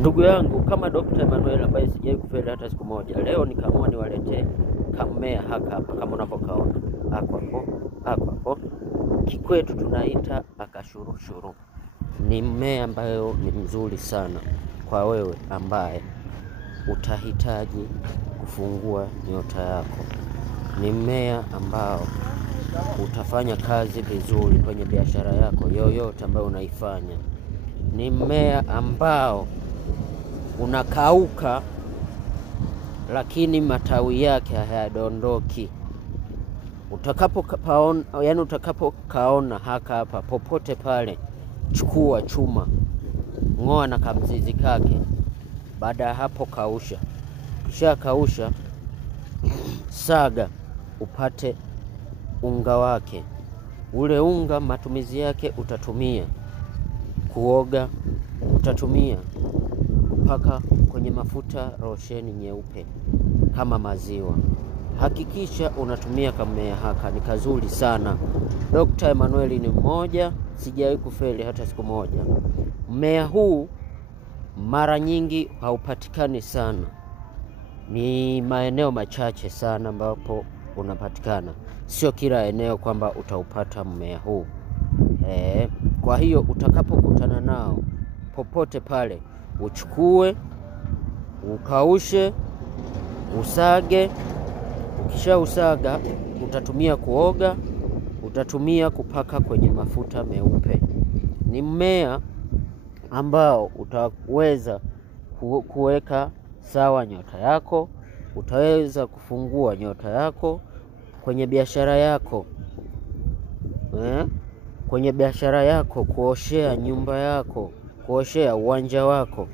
Ndugu yangu, kama Dr. Emmanuel ambaye sijai kufeli hata siku moja, leo nikaamua niwaletee kamea hapa kama unavyokaona. Hapo. Kikwetu tunaita akashurushuru. Ni mmea ambayo ni mzuri sana kwa wewe ambaye utahitaji kufungua nyota yako. Ni mmea ambao utafanya kazi vizuri kwenye biashara yako yoyote ambayo unaifanya. Ni mmea ambao unakauka lakini matawi yake hayadondoki. Utakapokaona hapa popote pale, chukua chuma, ng'oa na kamzizi kake. Baada ya hapo kausha. Kisha kausha, saga upate unga wake. Ule unga matumizi yake utatumia kuoga, utatumia kupaka kwenye mafuta rosheni nyeupe kama maziwa. Hakikisha unatumia kamea haka, ni kazuri sana. Dr. Emmanuel ni mmoja, sijawahi kufeli hata siku moja. Mmea huu mara nyingi haupatikani sana. Ni maeneo machache sana ambapo unapatikana. Sio kila eneo kwamba utaupata mmea huu. Kwa hiyo utakapokutana nao popote pale, uchukue, ukaushe, usage. Ukisha usaga, utatumia kuoga, utatumia kupaka kwenye mafuta meupe. Ni mmea ambao utaweza kuweka sawa nyota yako, utaweza kufungua nyota yako kwenye biashara yako. Kwenye biashara yako, kuoshea nyumba yako, kuoshea uwanja wako.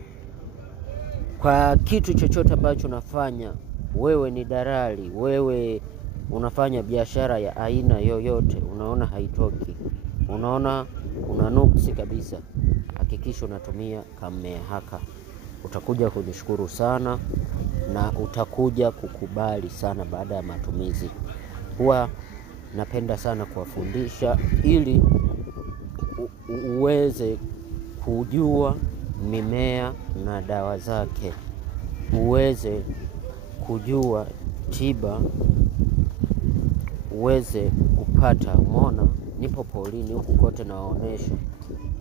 Kwa kitu chochote ambacho unafanya, wewe ni dalali, wewe unafanya biashara ya aina yoyote, unaona haitoki, unaona unanuksi kabisa, hakikisha unatumia kamea haka. Utakuja kunishukuru sana na utakuja kukubali sana baada ya matumizi. Huwa napenda sana kuwafundisha ili uweze kujua mimea na dawa zake, uweze kujua tiba, uweze kupata. Umeona, nipo polini huku kote nawaonesha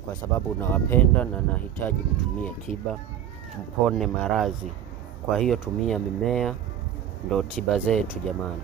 kwa sababu nawapenda na nahitaji kutumia tiba mpone maradhi. Kwa hiyo tumia mimea, ndo tiba zetu jamani.